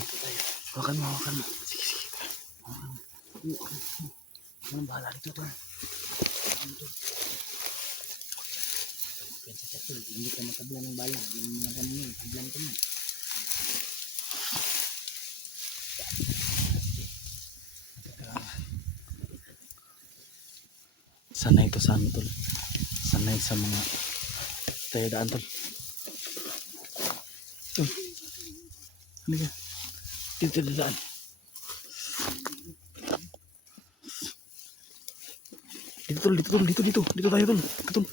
hawakan mo. Hawakan mo, hawakan mo. Sige, sige. Hawakan mo. Anong bahala dito to? Ano to? Hindi ka matabla ng bala. Yung mga ganun yun, tablan ko na. Sanay ito sa ano tol. Sanay sa mga tayo daan tol. Ano ka? Dito daan. Dito tayo tol. Tol.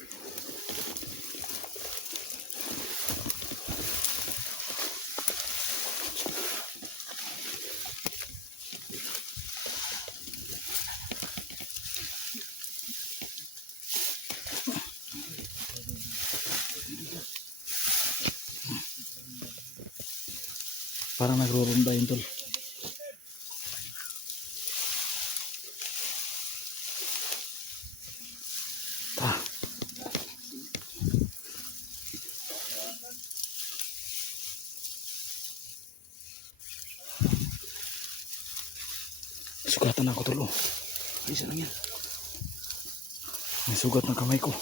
Parang nagrurunda yun tol. Sugatan ako tol. Oh. Isa lang yan. May sugat ng kamay ko.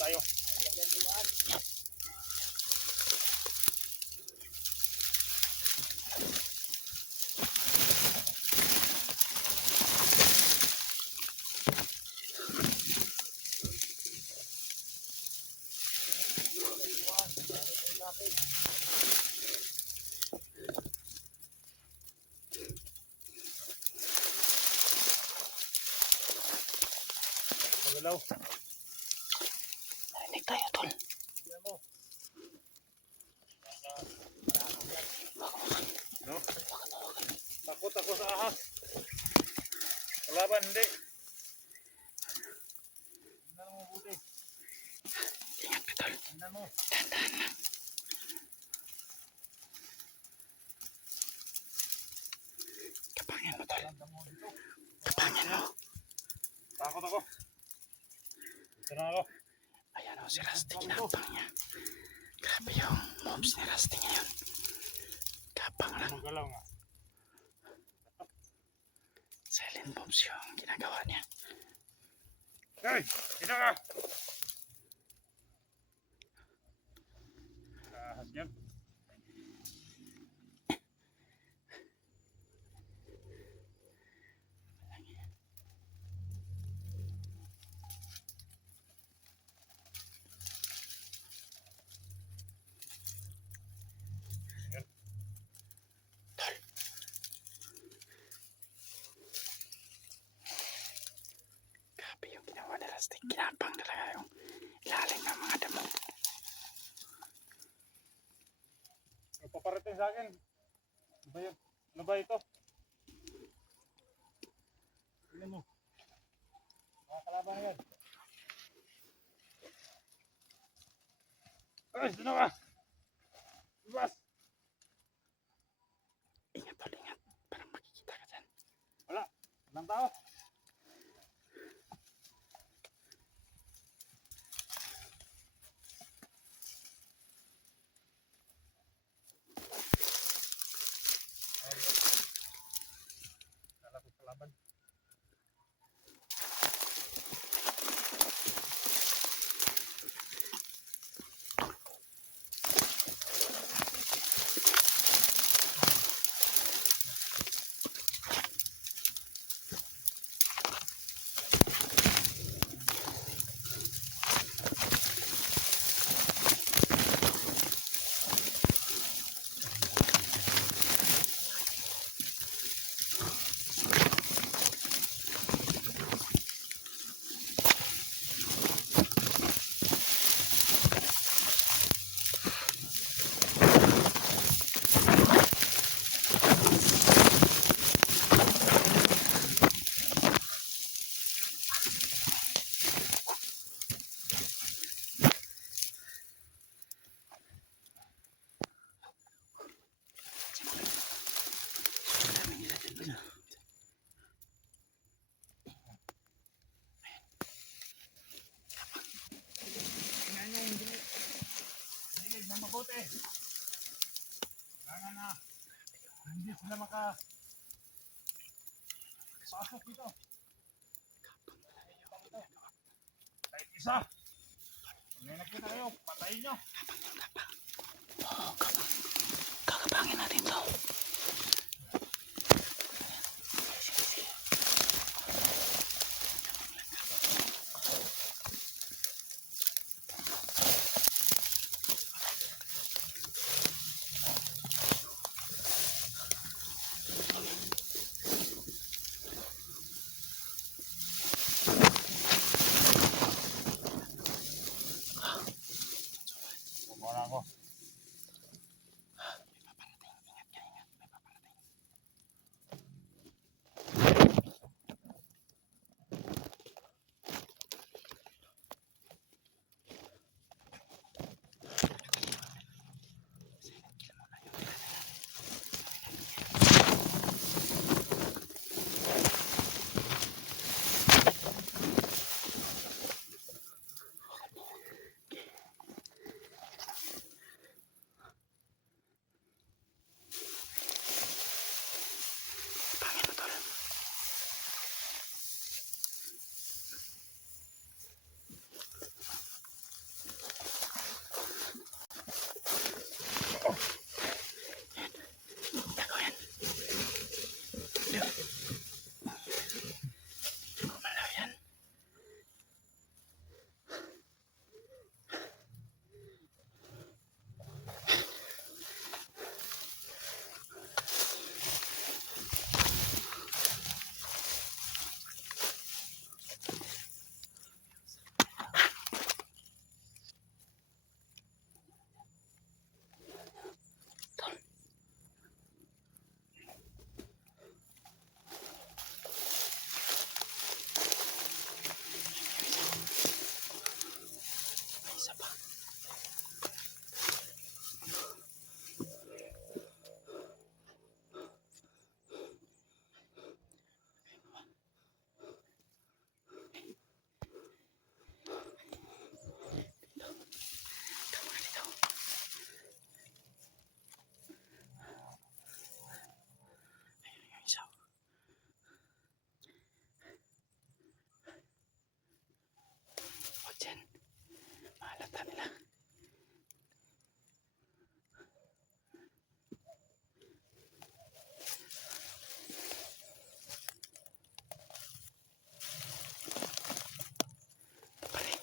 Tayo. Magalaw. Narinig tayo tol. No? Takot ako sa ahas. Kalaban hindi. Tingnan mo mabuti. Ingat ka tol. Tingnan mo. Dahan-dahan lang. Kapangin mo tol. Kapangin mo. Takot ako. Dito na ako. Ayan o si Rusty, kinapang niya. Grabe yung mobs ni Rusty ngayon. Kapang lang. Magalaw nga. Silent mobs yung ginagawa niya. Hey! Sino ka? Ahas yan. Grabe yung ginawa ni Rusty. Kinapang talaga yung ilalim ng mga damo. Paparating sa akin. Ano ba yun? Ano ba ito? Tingnan mo. Mga kalaban yan. Ay, sino ka? Ibas! Ingat tol, ingat. Parang makikita ka dyan. Wala. Walang tao. Kala ko kalaban. sila pasok dito. Kahit isa. Kung may nakita kayo, patayin nyo. Oo, kakabangin natin to. Sige, sige. Bumula ako. Pangin mo, tol. Gagawin. Gumalaw yan. Isa pa. Tama dito. Ayun yung isa. O dyan. Mahalata nila. Pare.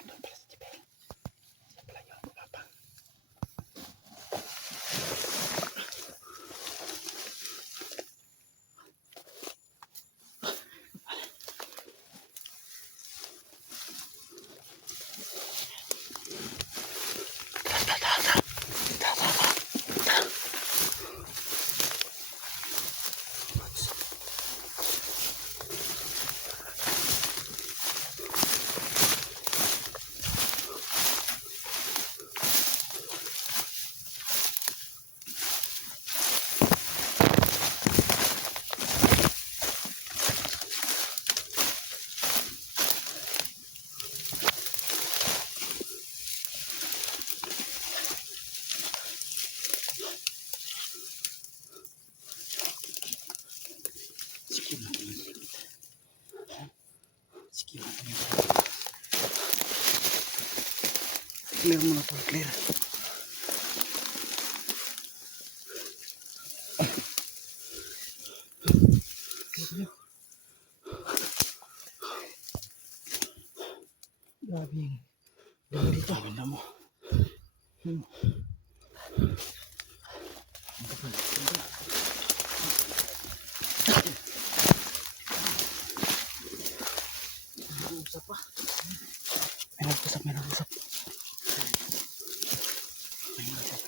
Andun pala si Jibeng. Siya pala yung bumaba. Sige, sige, clear mo na to, clear. Grabe yung dami dito. Ganda mo. Usap pa. May nag-usap, may nag-usap. May nag-usap.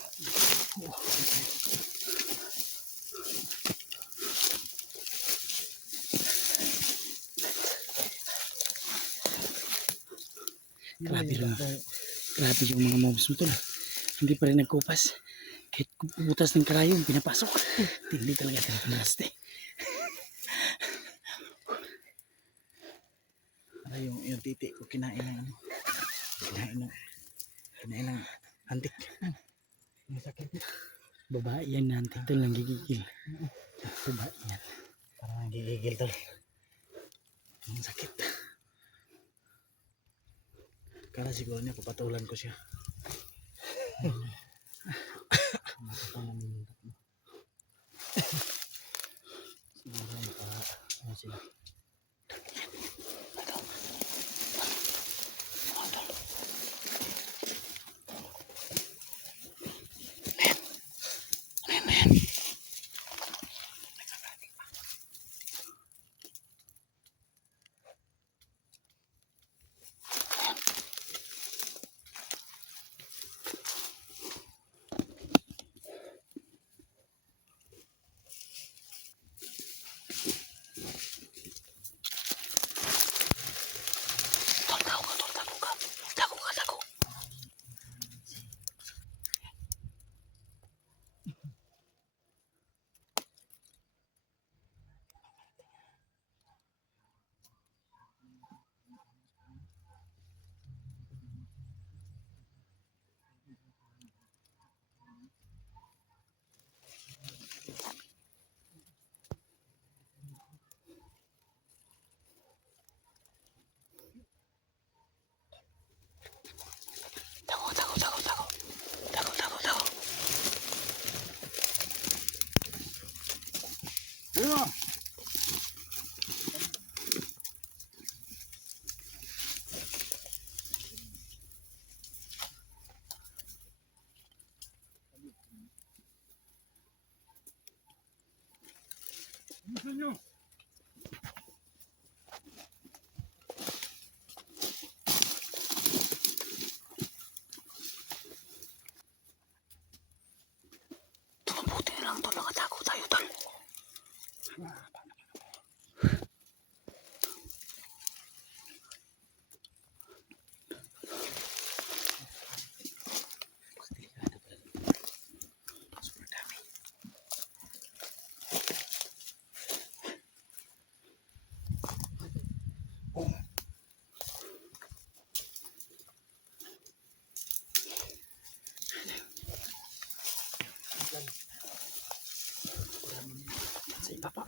Grabe lang. Grabe yung mga mobs mo tol. Hindi pa rin nagkupas. Kahit butas ng karayong, pinapasok. Hindi talaga tinapanaste. Para yung titi ko kinain ng ano. Kinain ng antik. Masakit. Babae yan na antik tol, nang gigigil. Babae yan. Parang nang gigigil tol. Ang sakit. Kala siguro niya papatulan ko siya. Siguro ano sila. Ano? Gusto nyo? Mabuti na lang tol, nakatago tayo tol. Sa iba pa.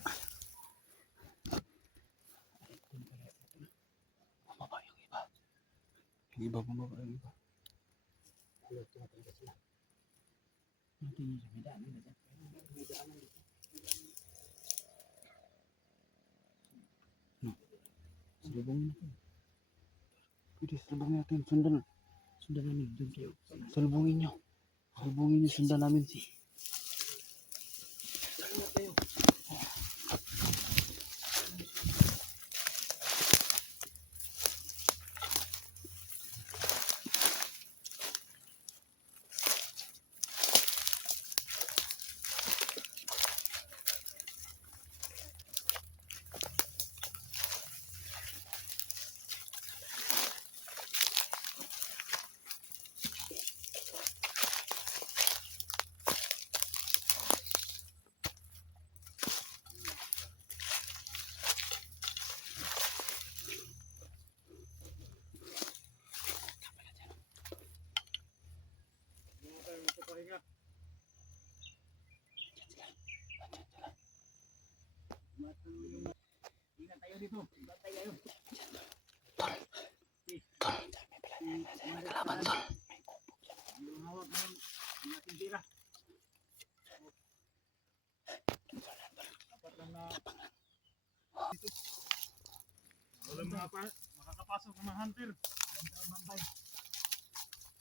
Bumaba yung iba. Yung iba bumaba yung iba. Tumatanda sila. Natin yung may daanan na dyan. May daanan dito. No. Salubungin natin. Pwede salubungin natin. Sundan. Sundan namin. Doon kayo. Salubungin nyo. Salubungin nyo. Sundan namin si. Pahinga. Ingat tayo dito. Ingat tayo. Tol. Tol. May kalaban tol. Yung hawak ng ating tira. Dapat lang na dito. Walang makakapasok ng mga hunter. Walang bantay.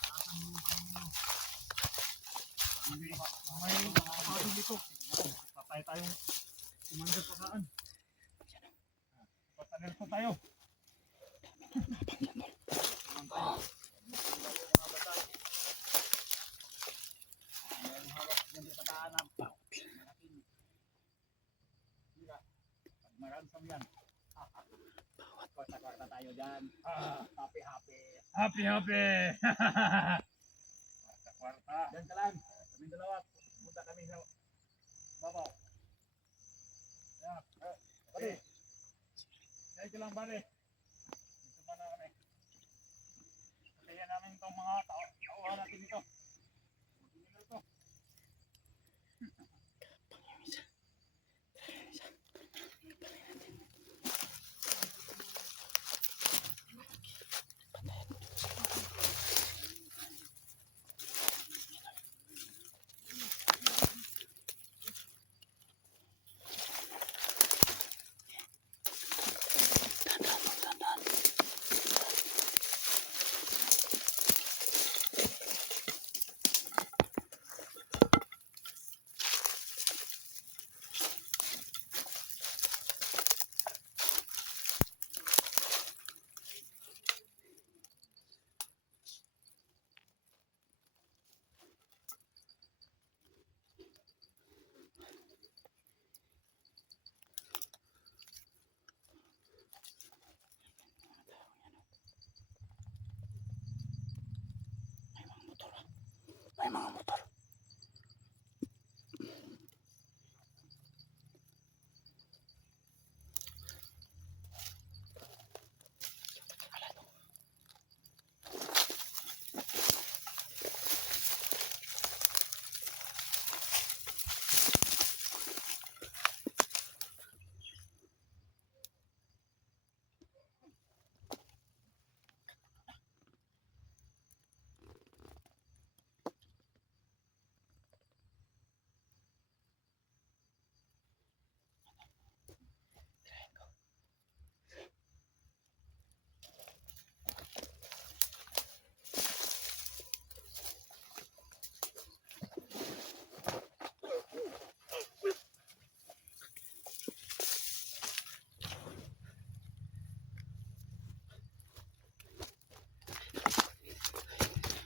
Taasan mo yung pangino. May makakapasok dito. Patay tayong umandar pa saan. Patanerto tayo. Maransam yan. Kwarta-kwarta tayo dyan. Happy-happy. Happy, happy! Kwarta. Diyan ka lang. Kami dalawa. Punta kami sa babaw. Yeah. Bali. Diyan ka lang, bali. Dito pa na kami. Kaya namin itong mga tauhan natin dito. Ito. May mga motor.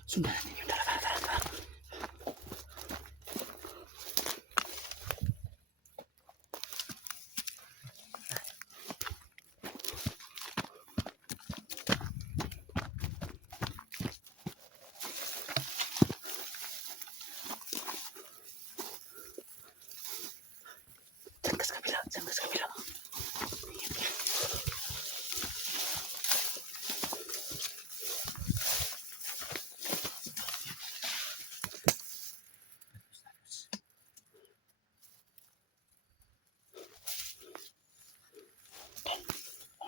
Sundan natin yun. Tara, tara, tara, tara. Diyan ka sa kabila. Diyan ka sa kabila.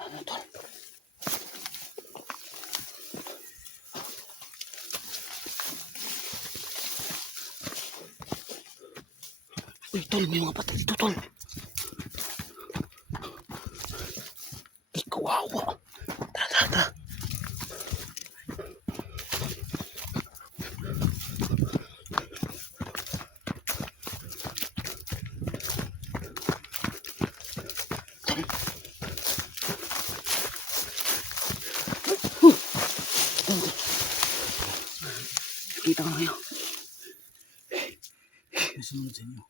Ano tol? Uy tol, may mga patay dito tol. Ikawawa. Tara, tara, tara. Kita ka na kayo. Nasunod sa inyo.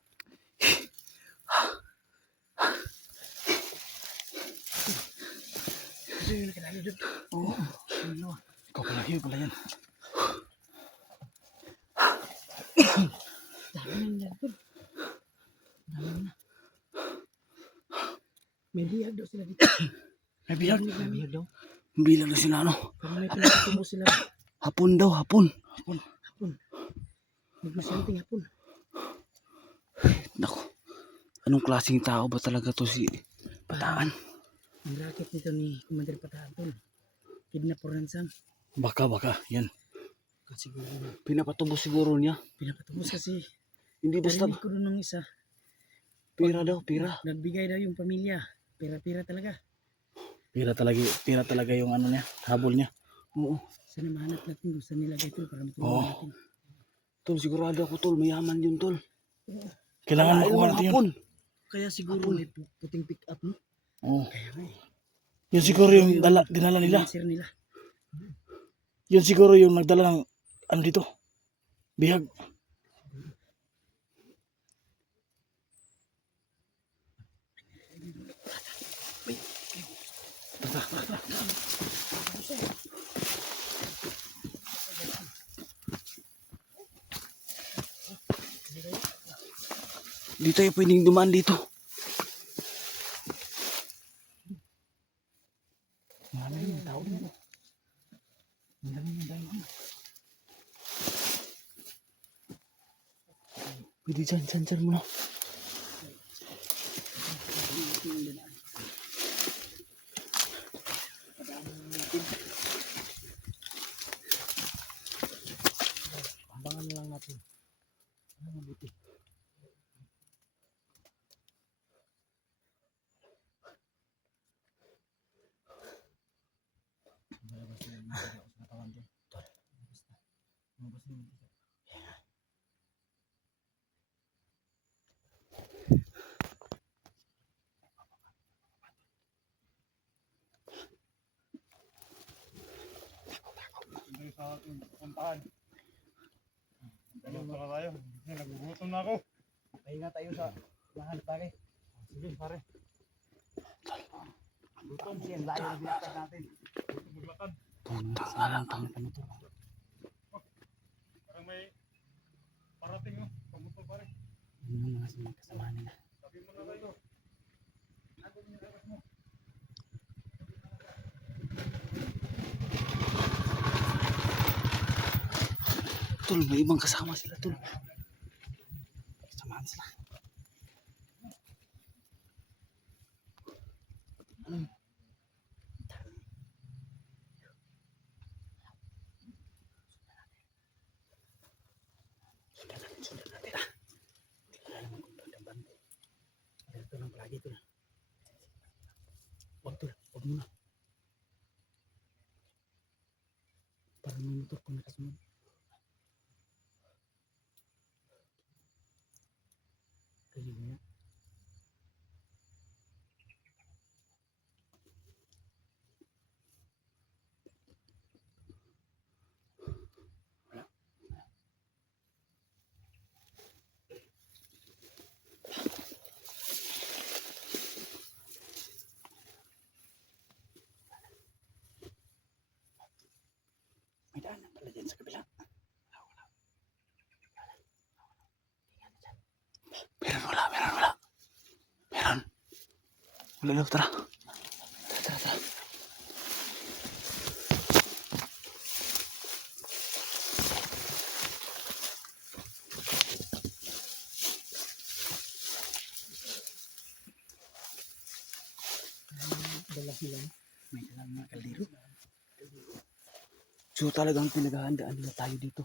Oo. Ikaw pala, hiyo pala yan. Dami na yan, tol. Dami na. May bihag daw sila dito. May bihag. May bihag daw. Bilang na sila ano. Parang may pinatutubo sila. Hapon daw, hapon. Hapon. Nagmasyanteng hapon. Naku. Anong klaseng tao ba talaga to si Bataan? Ang racket nito ni Commander Bataan, tol. Kidnap or ransom. Baka, yan. Kasi siguro Pinapatubos siguro niya. pinapatubos kasi. Hindi basta Narinig ko doon ng isa. pira daw, pira. Nagbigay daw yung pamilya. Pira-pira talaga. Pira talaga yung ano niya, habol niya. Oo. Sana mahanap natin kung saan nilagay ito para matulungan Oo. natin. Tol, sigurado ako tol, mayaman yun tol. Kailangan Alain makuha mo natin yun. hapon. Kaya siguro may puting pick up, no? Oo. Kaya nga eh. Yun siguro yung dinala nila. Pinanser nila. Yun siguro yung nagdala ng ano dito. Bihag. Dito tayo pwedeng dumaan dito. Marami yung tao dito. Ang dami yung dami. Pwede dyan muna. Abangan na lang natin. Ano mabuti? Malabas na yung mga sa katawan dyan. Malabas na yung Hindi sa ating puntahan. Ganun pala tayo. Nagugutom na ako. Pahinga tayo sa lahan pare. Sige, pare. Gutom siya, layo na binaktas natin. Gutom maglakad. Parang pang to. Parang may parating no. Pamuto pare. Yun yung mga kasama nila. Sabi mo na tayo. Ako yung aras mo. Tol, may ibang kasama sila, tol. Samahan sila. Sundan natin ah. Wala naman kung pagdamban. Ito lang palagi, tol. Huwag, tol. Huwag muna. Parang may motor kung nakasunod. Kaya mo. May daanan pala dyan sa kabila. Wala. Meron, wala. Meron. Wala daw, tara. Tara. Dala sila. May dalang mga kaldero. So talagang pinaghahandaan nila tayo dito.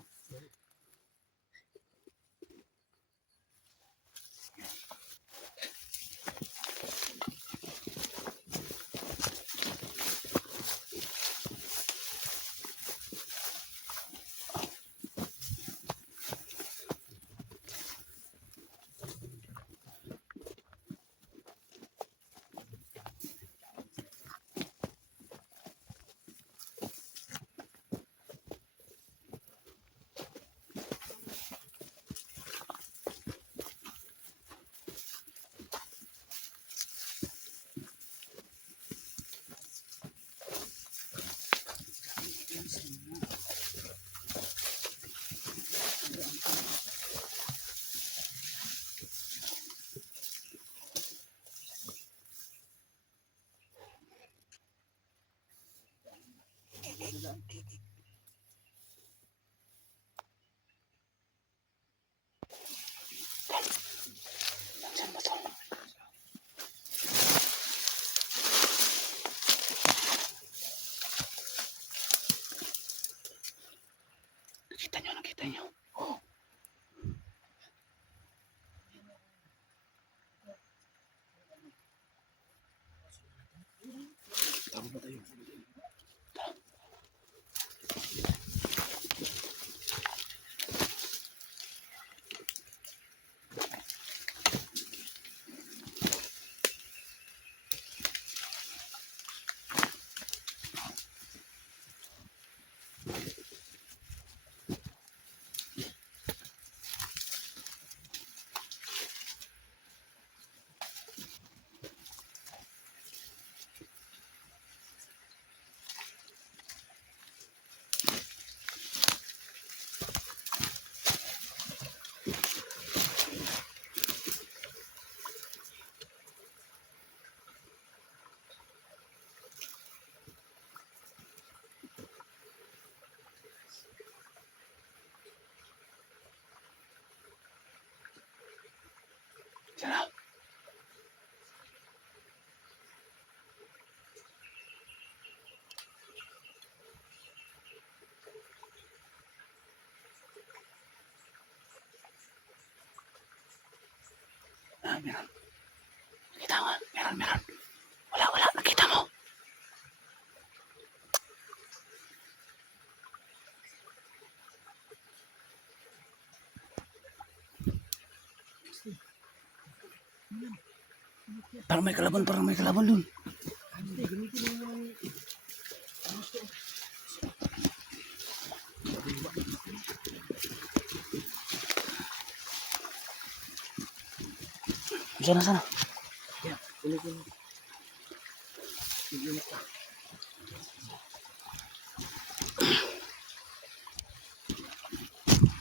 Sarap. Meron. Nakita mo? Meron. Wala. Nakita mo? Parang may kalaban dun. Sana. Yan, ulitin mo.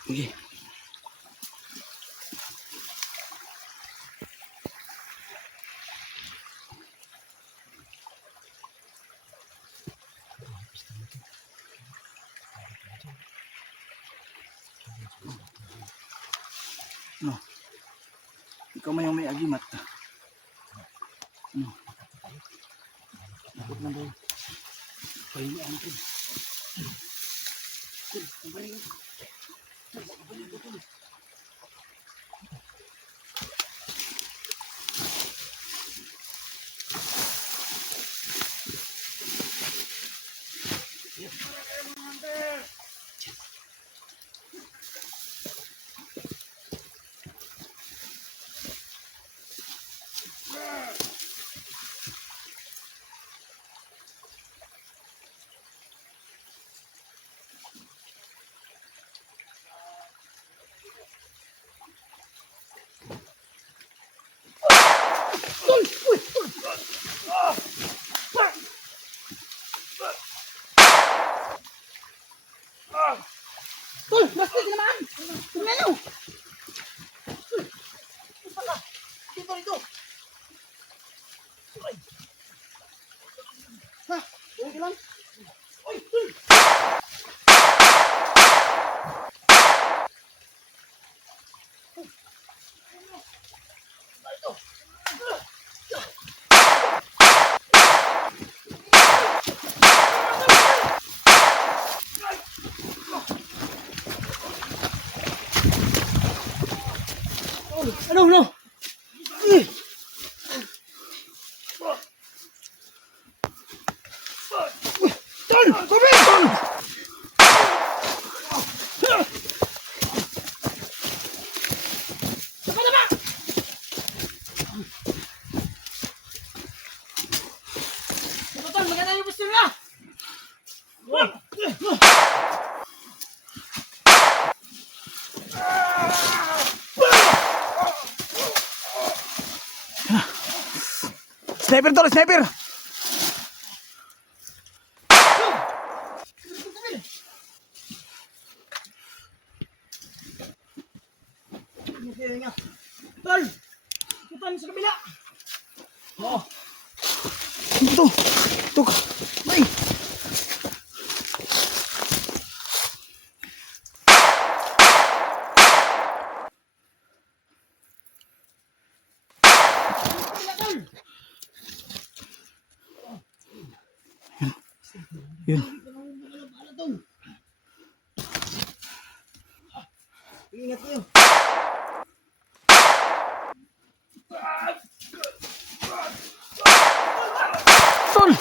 Okay. No. Ikaw man yung may agimat. No. Takot na daw. Pahinaan ko. Tol, basta naman! Tumelo! Dito! Ha? Okay lang? Uy! Tol! Ano? Tol! Tubig! Tol! Tol, maganda yung gusto nila! Sniper! Tol! Ikutan sa kabila! Ito. Ay! Yun. Ingat kayo! Tol!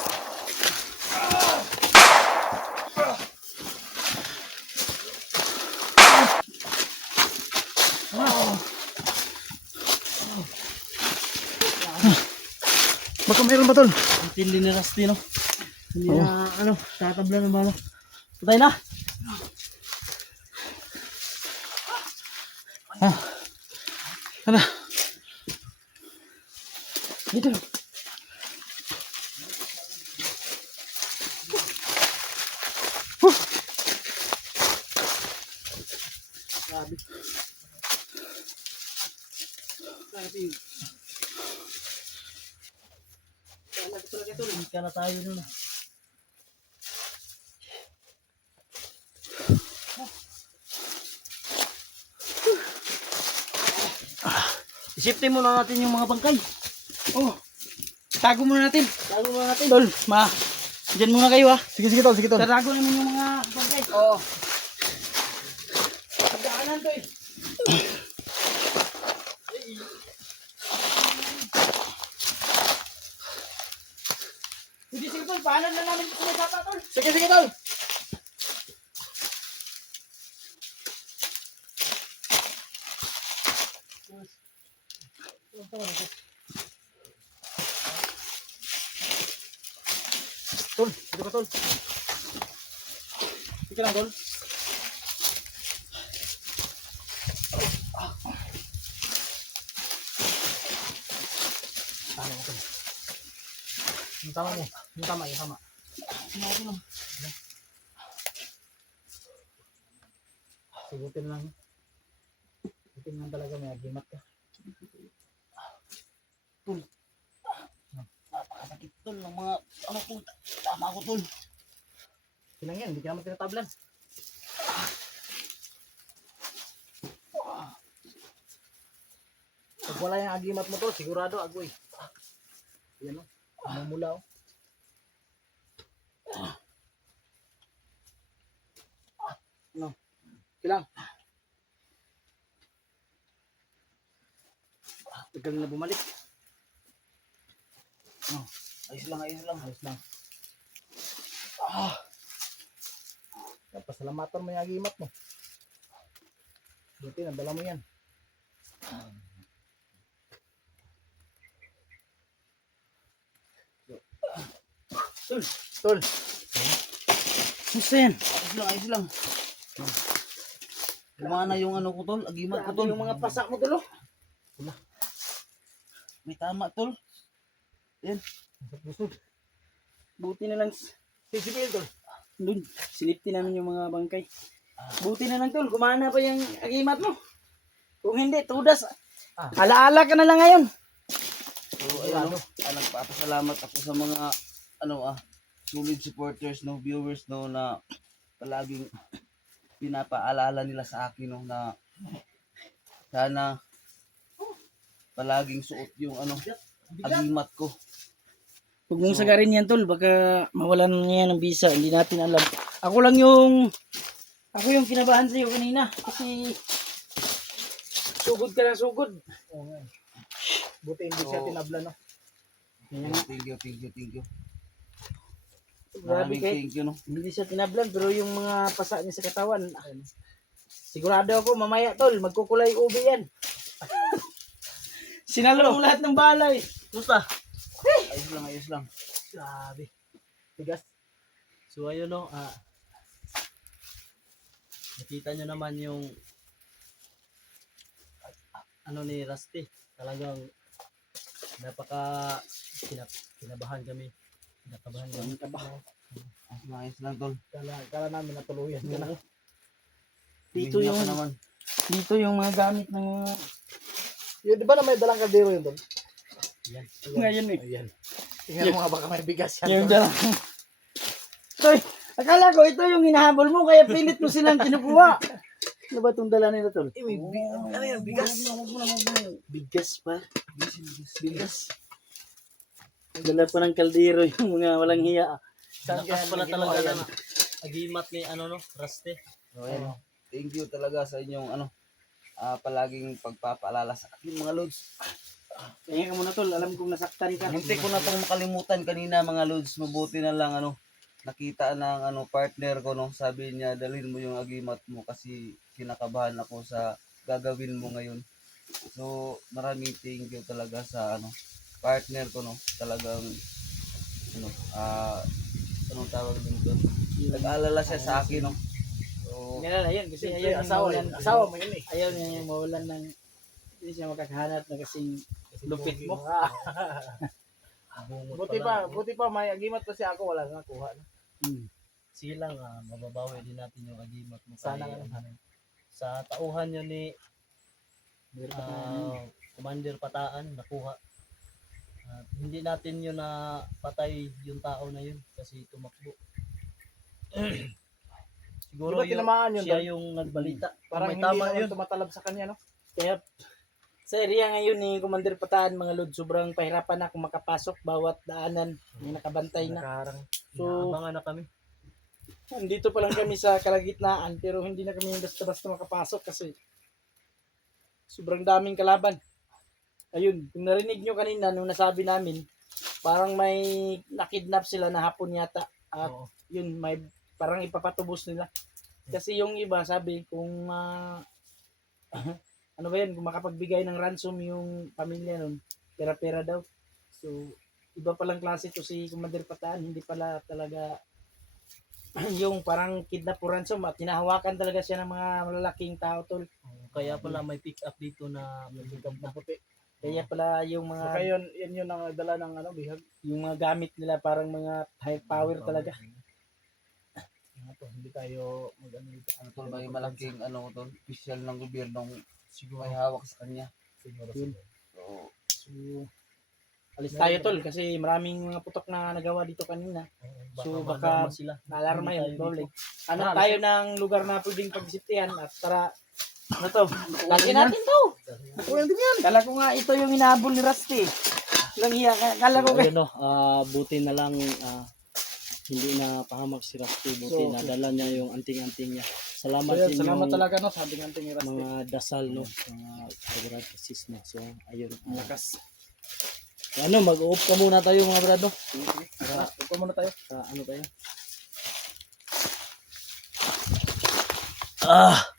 Baka mayroon ba, Tol? Ang tindi ni Rusty, no? Hindi Oo. na, tatabla ng bala. Patay na! Ano? Dito! Grabe. Grabe. Talaga ito, hindi ka na tayo nun. Isipte muna natin yung mga bangkay. Oh. Tago muna natin. Tago muna natin. Tol, Diyan muna kayo ha. Sige, sige tol, sige tol. Tatago namin yung mga bangkay. Oo. Pagdaanan to eh. Sige tol, paanan na namin sa may bata tol. Sige, sige tol. Tol, dito ka tol. Sige lang tol. Tama mo tol. Yung tama mo. Yung tama, yung tama. Sinabi lang. Sigutin lang. Sigutin lang talaga, may agimat ka. Napakasakit tol ng mga ano po. Tama ko tol. Silang yan, hindi ka naman tinatablan. Pag wala yung agimat mo to, sigurado agoy. Yan o, mamula o. No, kilang. Tagal na bumalik. No, Ayos lang, ayos lang. ayos lang. Pasalamatan mo yung agimat mo. Buti, nandala mo yan. Tol. Tol, Gusto yan. Ayos lang, ayos lang. Gumana yung ano ko tol. Agimat ko grabe tol. yung mga pasa mo tol. May tama tol. Busog. Buti na lang. Sisibil tol. Doon, sinipti namin yung mga bangkay. Buti na lang tol, gumana pa yung agimat mo. Kung hindi, tudas. Alaala ka na lang ngayon. So ayun no. Nagpapasalamat ako sa mga solid supporters no, viewers no na palaging pinapaalala nila sa akin no na sana palaging suot yung agimat ko. Huwag mong sagarin yan tol, baka mawalan niya ng bisa, hindi natin alam. Ako yung kinabahan sa'yo kanina. Kasi sugod ka na sugod. Oo nga. Buti hindi siya Oo. tinabla no. Thank you, thank you, thank you. Grabe Maraming kay, thank you no. hindi siya tinablan, pero yung mga pasa niya sa katawan, sigurado ako mamaya tol, magkukulay ubi yan. Sinalo mo lahat ng balay. Basta. Ayos lang, ayos lang. Grabe. Tigas. So ayun no, nakita nyo naman yung ni Rusty. Talagang napaka kinabahan kami. Kinakabahan kami. Ayos lang, ayos lang tol. Kala namin natuluyan ka na. Dito Humihinga yung, ka naman. dito yung mga gamit ng Yun, di ba na may dalang kaldero yun tol? Yan. ngayon eh. Ayan. Tingnan mo nga baka may bigas yan. Yung tol. dala. Toy, akala ko ito yung hinahabol mo, kaya pilit mo silang kinukuha. Ano ba itong dala nila tol? Eh, may ano yan, bigas? Bigas pa. Bigas. Dala pa ng kaldero yung mga walang hiya. Saan Lakas kaya pala naging talaga yan? na agimat ni Rusty. So, ayun. Thank you talaga sa inyong palaging pagpapaalala sa akin mga lods. Kaya ka muna tol, alam kong nasaktan ka. Munti ko na itong makalimutan kanina mga lods. Mabuti na lang nakita ng partner ko no. Sabi niya dalhin mo yung agimat mo kasi kinakabahan ako sa gagawin mo ngayon. So maraming thank you talaga sa partner ko no. Talagang anong tawag dito? Nag-aalala siya sa akin no. So Ayun, kasi Siyempre, ayaw asawa mawalan, yun. Asawa mo yun eh. ayaw niya yung mawalan ng, hindi siya makakahanap na kasing lupit mo. Bungot Buti pa may agimat pa siya ako, wala na kuha na. Sige lang, mababawi din natin yung agimat mo. Sana Kaya, nga. sa tauhan yun ni Commander Pataan, nakuha. At hindi natin yun na patay yung tao na yun kasi tumakbo. Siguro Di ba tinamaan yun, siya Dol? yung nagbalita. Parang May hindi tama naman yun. tumatalab sa kanya no. Kaya Sa area ngayon ni Commander Pataan, mga lod, sobrang pahirapan na kung makapasok bawat daanan. May nakabantay na. Nakaharang. So, Inaabangan na kami. andito pa lang kami sa kalagitnaan pero hindi na kami basta-basta makapasok kasi sobrang daming kalaban. Ayun, kung narinig nyo kanina nung nasabi namin, parang may nakidnap sila na hapon yata. At Oo. yun, may parang ipapatubos nila. Kasi yung iba sabi kung ano ba yun, kung makapagbigay ng ransom yung pamilya nun, pera-pera daw. So, iba palang klase to si Commander Pataan, hindi pala talaga yung parang kidnap o ransom at hinahawakan talaga siya ng mga malalaking tao tol. Kaya pala may pick up dito na may pick up na puti. Kaya pala yung mga Baka yan yun ang dala ng ano, bihag. yung mga gamit nila parang mga high power talaga. Ano to, hindi tayo mag-ano dito. Ano tol, may malaking ano tol, official ng gobyernong Siguro. may hawak sa kanya. Siguro. Yun. So, So, alis tayo tol kasi maraming mga putok na nagawa dito kanina. So, baka maalarma sila. Naalarma Hindi yun, tayo doble. dito. Ano Tara, tayo ng lugar na pwedeng pagsiptihan at tara, ano to? Lagi natin to. Kala ko nga ito yung inahabol ni Rusty. Lang hiya, kala ko So, ayun no, buti na lang hindi na pahamak si Rusty. Buti So, na dala niya yung anting-anting niya. Salamat So, sa yan, salamat inyong talaga no, sabi ng tingin Rusty. mga dasal no, mga pag-assist na. So, ayun. Lakas. Ano, mag-off ka muna tayo mga brad no? Tara, upo muna tayo. Ano tayo? Ah!